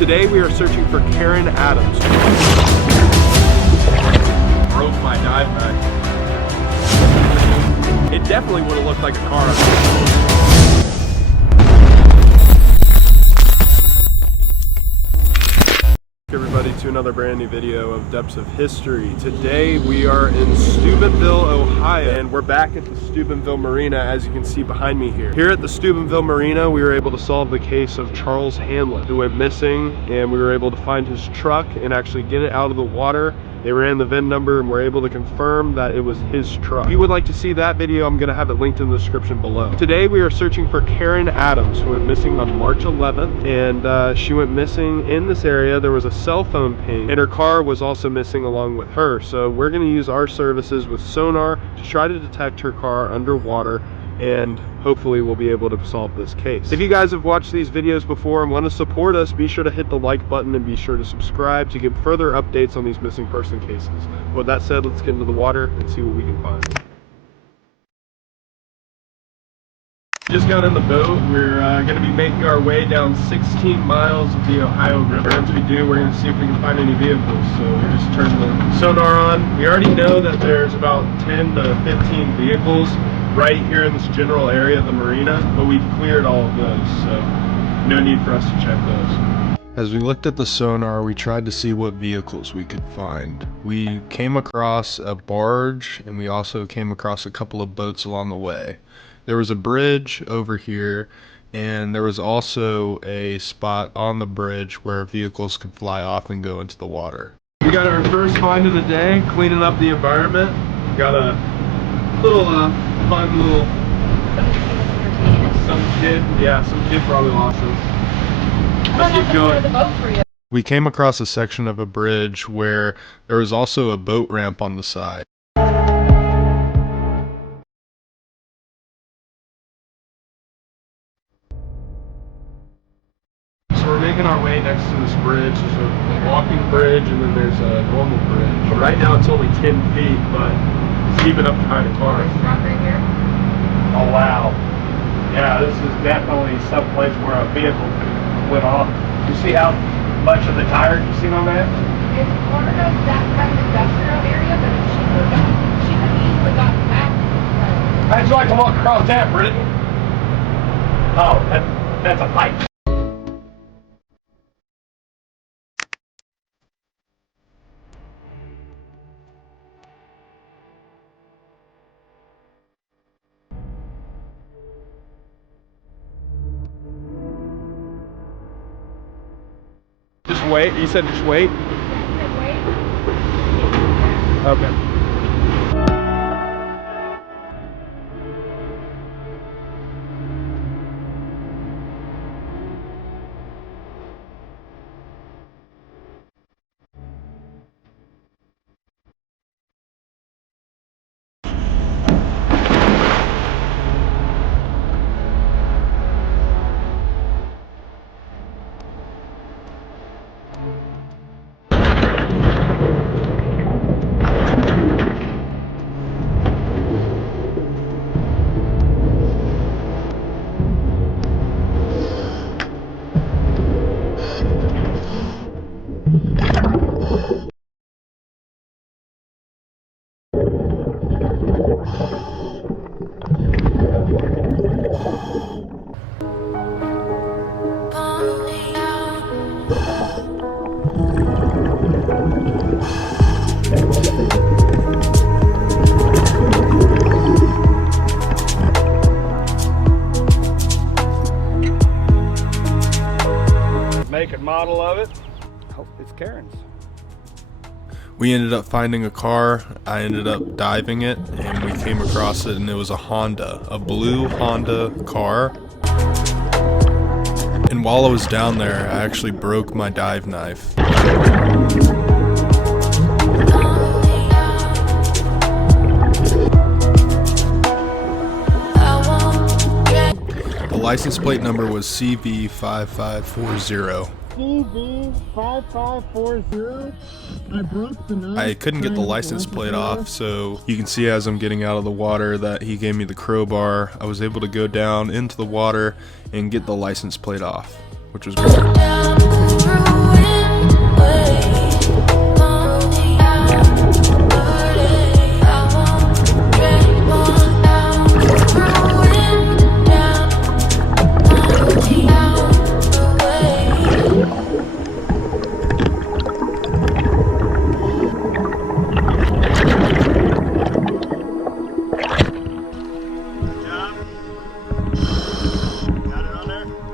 Today we are searching for Karen Adams. Broke my dive knife. It definitely would have looked like a car. Everybody to another brand new video of Depths of History. Today we are in Steubenville, Ohio, and we're back at the Steubenville Marina, as you can see behind me here. Here at the Steubenville Marina, we were able to solve the case of Charles Hamlet, who went missing, and we were able to find his truck and actually get it out of the water. They ran the VIN number and were able to confirm that it was his truck. If you would like to see that video, I'm gonna have it linked in the description below. Today we are searching for Karen Adams, who went missing on March 11th, and she went missing in this area. There was a cell phone ping, and her car was also missing along with her. So we're gonna use our services with sonar to try to detect her car underwater, and hopefully we'll be able to solve this case. If you guys have watched these videos before and want to support us, be sure to hit the like button and be sure to subscribe to get further updates on these missing person cases. With that said, let's get into the water and see what we can find. Just got in the boat. We're going to be making our way down 16 miles of the Ohio River. As we do, we're going to see if we can find any vehicles. So we just turned the sonar on. We already know that there's about 10 to 15 vehicles right here in this general area of the marina, but we've cleared all of those, so no need for us to check those. As we looked at the sonar, we tried to see what vehicles we could find. We came across a barge, and we also came across a couple of boats along the way. There was a bridge over here, and there was also a spot on the bridge where vehicles could fly off and go into the water. We got our first find of the day, cleaning up the environment. We got a little fun little, some kid probably lost it. Let's keep going. We came across a section of a bridge where there was also a boat ramp on the side. So we're making our way next to this bridge. There's a walking bridge and then there's a normal bridge. But right now it's only 10 feet, but it's deep enough to hide a car. Oh wow. Yeah, this is definitely some place where a vehicle went off. You see how much of the tires you've seen on that? It's part of that kind of industrial area, but she could easily got back. How'd you like to walk across that, Brittany? Oh, that's a pipe. Just wait? You said just wait? Okay. Make and model of it. Oh, it's Karen's. We ended up finding a car. I ended up diving it, and we came across it, and it was a Honda, a blue Honda car. And while I was down there, I actually broke my dive knife. The license plate number was CV5540. CV5540. I broke the knife. I couldn't get the license plate off, so you can see as I'm getting out of the water that he gave me the crowbar. I was able to go down into the water and get the license plate off, which was great.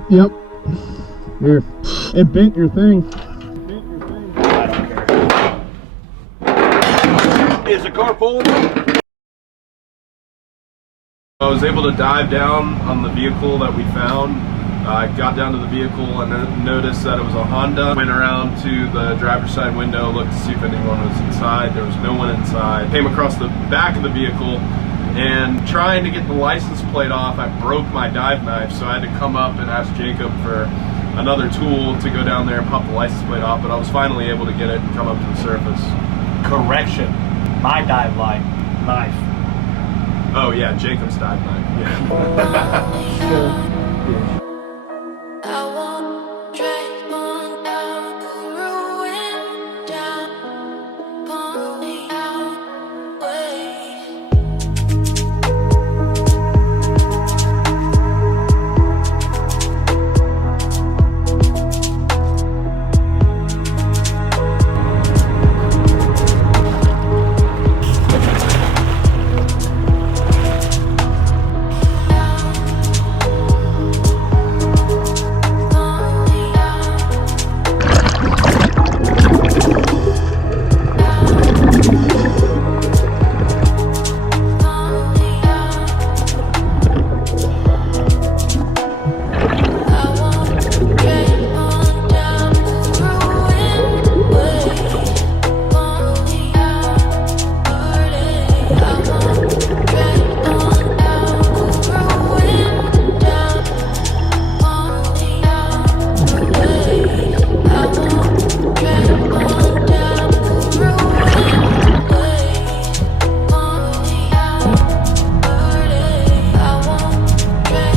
Yep. Here. It bent your thing. I don't care. Is the car pulling? I was able to dive down on the vehicle that we found. I got down to the vehicle and then noticed that it was a Honda. Went around to the driver's side window, looked to see if anyone was inside. There was no one inside. Came across the back of the vehicle and trying to get the license plate off, I broke my dive knife, so I had to come up and ask Jacob for another tool to go down there and pop the license plate off, but I was finally able to get it and come up to the surface. Correction. My dive line knife. Oh yeah, Jacob's dive knife. Yeah. I won't drag on down the ruin, down, pull me out, way.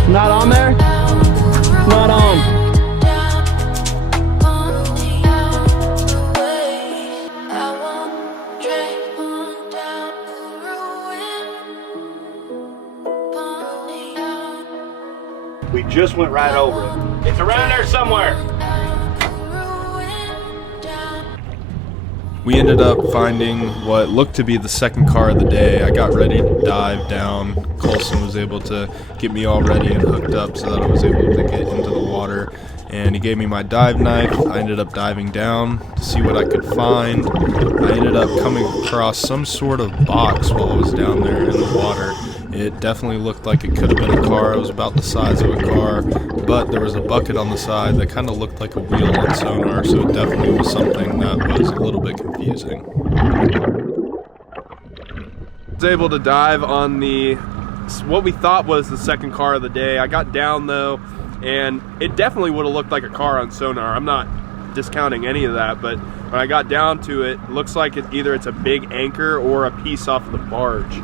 Not on there? Not on. We just went right over it. It's around there somewhere. We ended up finding what looked to be the second car of the day. I got ready to dive down. Colson was able to get me all ready and hooked up so that I was able to get into the water. And he gave me my dive knife. I ended up diving down to see what I could find. I ended up coming across some sort of box while I was down there in the water. It definitely looked like it could have been a car. It was about the size of a car, but there was a bucket on the side that kind of looked like a wheel on sonar, so it definitely was something that was a little bit confusing. I was able to dive on what we thought was the second car of the day. I got down though, and it definitely would have looked like a car on sonar. I'm not discounting any of that, but when I got down to it, it looks like either it's a big anchor or a piece off of the barge.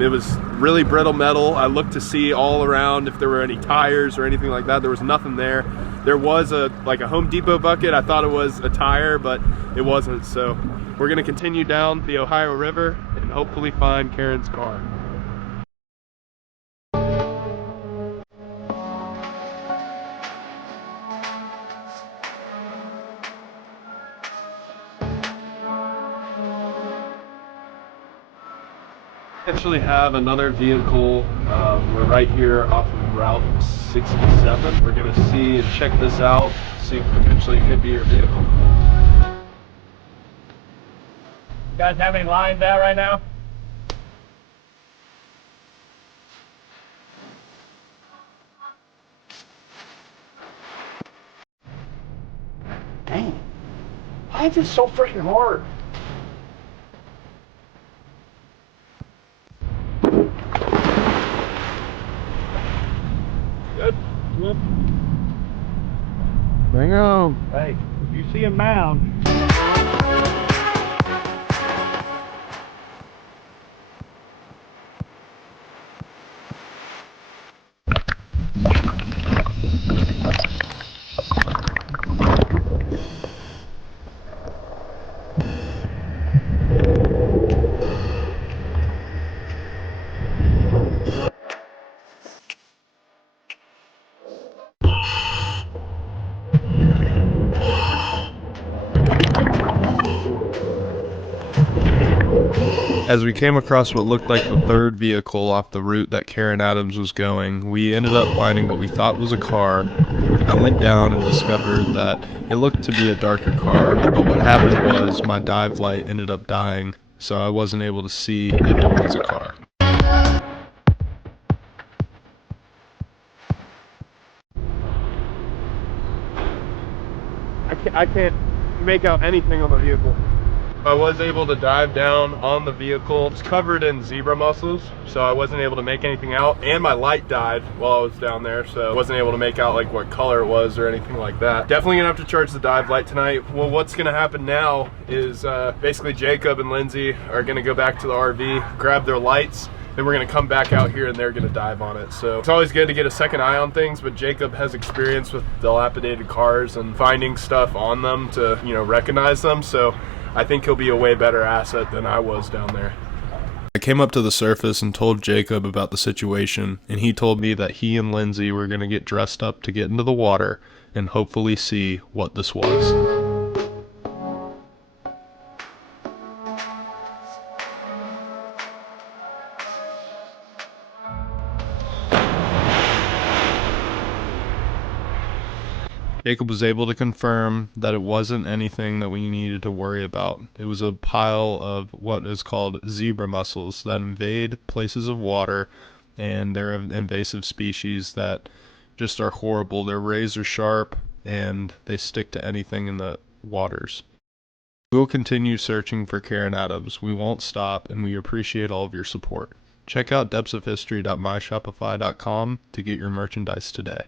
It was really brittle metal. I looked to see all around if there were any tires or anything like that. There was nothing there. There was like a Home Depot bucket. I thought it was a tire, but it wasn't. So we're gonna continue down the Ohio River and hopefully find Karen's car. Actually have another vehicle. We're right here off of Route 67. We're gonna see and check this out, see if potentially it could be your vehicle. You guys have any lines out right now? Dang. Why is it so freaking hard? Good. Yep. Bring on. Hey, if you see a mound, As we came across what looked like the third vehicle off the route that Karen Adams was going, we ended up finding what we thought was a car. I went down and discovered that it looked to be a darker car, but what happened was my dive light ended up dying, so I wasn't able to see if it was a car. I can't make out anything on the vehicle. I was able to dive down on the vehicle. It's covered in zebra mussels, so I wasn't able to make anything out. And my light died while I was down there, so I wasn't able to make out like what color it was or anything like that. Definitely gonna have to charge the dive light tonight. Well, what's gonna happen now is basically Jacob and Lindsay are gonna go back to the RV, grab their lights, then we're gonna come back out here and they're gonna dive on it. So it's always good to get a second eye on things, but Jacob has experience with dilapidated cars and finding stuff on them to, you know, recognize them. So I think he'll be a way better asset than I was down there. I came up to the surface and told Jacob about the situation, and he told me that he and Lindsay were gonna get dressed up to get into the water and hopefully see what this was. Jacob was able to confirm that it wasn't anything that we needed to worry about. It was a pile of what is called zebra mussels that invade places of water, and they're an invasive species that just are horrible. They're razor sharp and they stick to anything in the waters. We will continue searching for Karen Adams. We won't stop, and we appreciate all of your support. Check out depthsofhistory.myshopify.com to get your merchandise today.